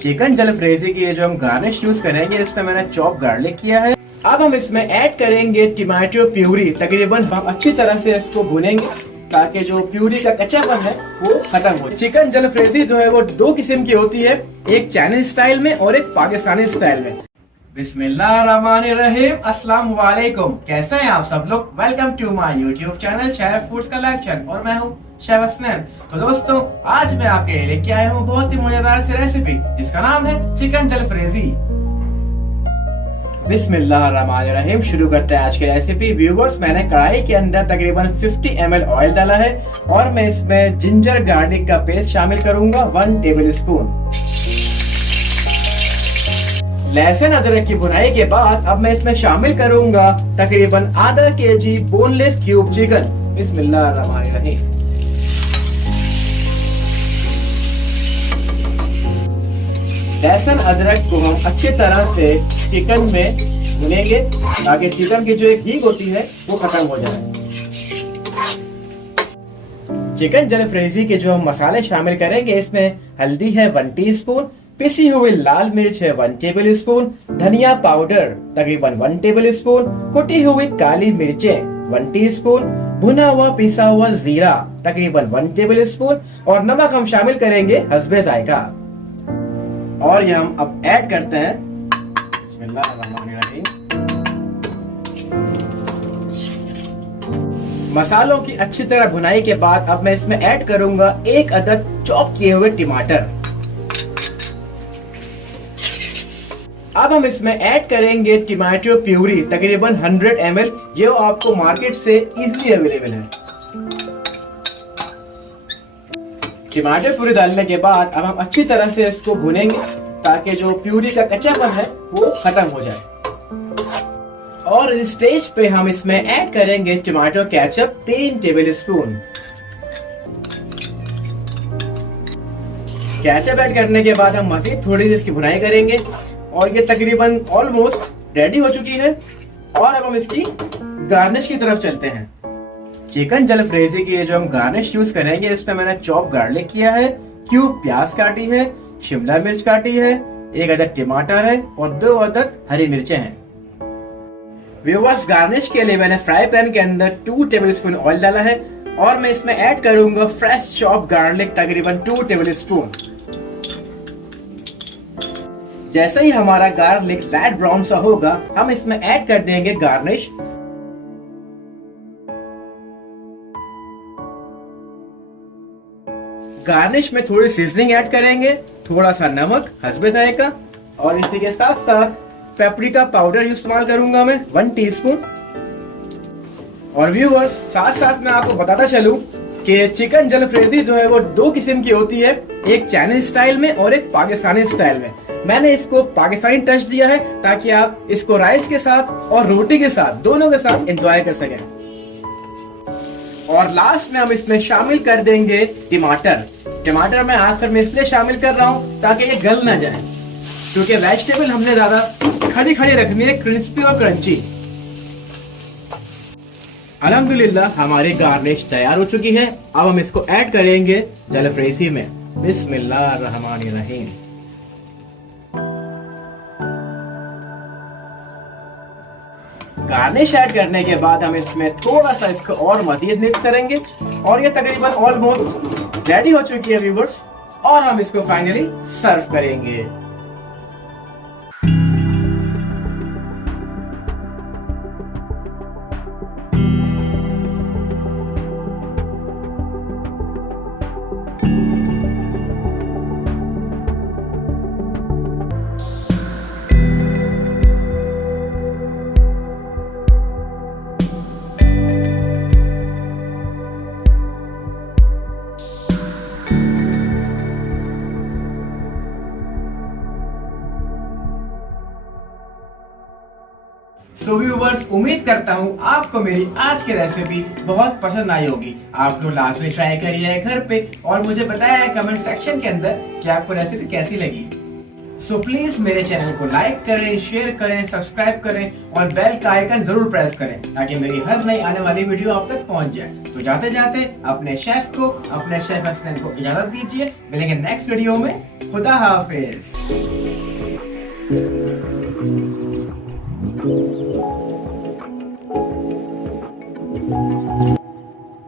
Chicken jalfrezi की जो हम गार्निश यूज करेंगे, इसमें मैंने चॉप गार्लिक किया है। अब हम इसमें ऐड करेंगे टमाटो प्यूरी। तकरीबन हम अच्छी तरह से इसको भुनेंगे ताकि जो प्यूरी का कच्चापन है वो खत्म हो। चिकन जलफ्रेजी जो है वो दो किस्म की होती है, एक चाइनीज स्टाइल में और एक पाकिस्तानी स्टाइल में। बिस्मिल्लाहिर्रहमानिर्रहीम, अस्सलाम वालेकुम। कैसे हैं आप सब लोग? Welcome to my YouTube channel chef foods collection और मैं हूँ शेफ हसनैन। तो दोस्तों, आज मैं आपके लिए लेके आया हूँ बहुत ही मजेदार सी रेसिपी जिसका नाम है चिकन जलफ्रेजी। बिस्मिल्लाहिर्रहमानिर्रहीम, शुरू करते हैं आज की रेसिपी। व्यूअर्स, मैंने कढ़ाई के अंदर तकरीबन 50 ml ऑयल डाला है और मैं इसमें जिंजर गार्लिक का पेस्ट शामिल करूंगा 1 टेबल स्पून। लहसुन अदरक की भुनाई के बाद अब मैं इसमें शामिल करूंगा तकरीबन आधा kg बोनलेस क्यूब चिकन। बिस्मिल्लाहिर्रहमानिर्रहीम। लहसुन अदरक को हम अच्छी तरह से चिकन में भुनेंगे ताकि चिकन की जो एक हींग होती है वो खत्म हो जाए। चिकन जलफ्रेजी के जो हम मसाले शामिल करेंगे, इसमें हल्दी है 1 टीस्पून, पिसी हुई लाल मिर्च है 1 टेबल स्पून, धनिया पाउडर तकरीबन 1 टेबल स्पून, कुटी हुई काली मिर्चें 1 टीस्पून, भुना हुआ पिसा हुआ जीरा तकरीबन 1 टेबल स्पून और नमक हम शामिल करेंगे हस्बे जायका। और ये हम अब ऐड करते हैं बिस्मिल्लाहिर्रहमानिर्रहीम। मसालों की अच्छी तरह भुनाई के बाद अब मैं इसमें ऐड करूंगा 1 अदद चॉप किए हुए टमाटर। अब हम इसमें ऐड करेंगे टमाटो प्यूरी तकरीबन 100 ml, जो आपको मार्केट से इजीली अवेलेबल है। टमाटर प्यूरी डालने के बाद अब हम अच्छी तरह से इसको भुनेंगे ताकि जो प्यूरी का कच्चापन है वो खत्म हो जाए। और इस स्टेज पे हम इसमें ऐड करेंगे tomato ketchup 3 table spoon. Ketchup add करने के बाद हम मजीद थोड़ी सी इसकी भुनाई करेंगे और ये तकरीबन ऑलमोस्ट रेडी हो चुकी है। और अब हम इसकी गार्निश की तरफ चलते हैं। चिकन जलफ्रेजी की जो हम गार्निश यूज करेंगे, इसमें मैंने चॉप गार्लिक किया है, क्यूब प्याज काटी है, शिमला मिर्च काटी है, 1 अदद टमाटर है और 2 अदद हरी मिर्चें हैं। व्यूअर्स, गार्निश के लिए मैंने फ्राई पैन के अंदर 2 टेबल स्पून ऑयल डाला है और मैं इसमें ऐड करूंगा फ्रेश चॉप गार्लिक तकरीबन 2 टेबल स्पून। जैसे ही हमारा गार्लिक रेड ब्राउन सा होगा, हम इसमें ऐड कर देंगे गार्निश। गार्निश में थोड़ी सीजनिंग ऐड करेंगे, थोड़ा सा नमक हस्बे जायका और इसी के साथ साथ पेपरिका पाउडर इस्तेमाल करूंगा मैं 1 टीस्पून। और व्यूअर्स, साथ साथ मैं आपको बताता चलूं कि चिकन जलफ्रेजी जो है वो दो किस्म की होती है, एक चाइनीज स्टाइल में और एक पाकिस्तानी स्टाइल में। मैंने इसको पाकिस्तानी टच दिया है ताकि आप इसको राइस के साथ और रोटी के साथ दोनों के साथ एंजॉय कर सकें। और लास्ट में हम इसमें शामिल कर देंगे टमाटर। टमाटर मैं आखिर में इसलिए शामिल कर रहा हूं ताकि ये गल ना जाए, क्योंकि वेजिटेबल हमने ज्यादा खड़ी खड़ी रखनी है, क्रिस्पी और क्रंची। अल्हम्दुलिल्लाह हमारी गार्निश तैयार हो चुकी है। अब हम इसको ऐड करेंगे जलफ्रेजी में। बिस्मिल्लाहिर्रहमानिर्रहीम। गार्निश ऐड करने के बाद हम इसमें थोड़ा सा इसको और मजीद मिक्स करेंगे और ये तकरीबन ऑलमोस्ट रेडी हो चुकी है व्यूअर्स। और हम इसको फाइनली सर्व करेंगे। सो व्यूअर्स, उम्मीद करता हूँ आपको मेरी आज की रेसिपी बहुत पसंद आई होगी। आप लोग लाजमी ट्राई करिए घर पे और मुझे बताया है कमेंट सेक्शन के अंदर कि आपको रेसिपी कैसी लगी। सो प्लीज मेरे चैनल को लाइक करें, शेयर करें, सब्सक्राइब करें और बेल का आइकन जरूर प्रेस करें ताकि मेरी हर नई आने वाली वीडियो आप तक पहुंच जाए। तो जाते जाते अपने शेफ को, अपने शेफ हसनैन को इजाजत दीजिए। मिलेंगे नेक्स्ट वीडियो में। खुदा हाफिज।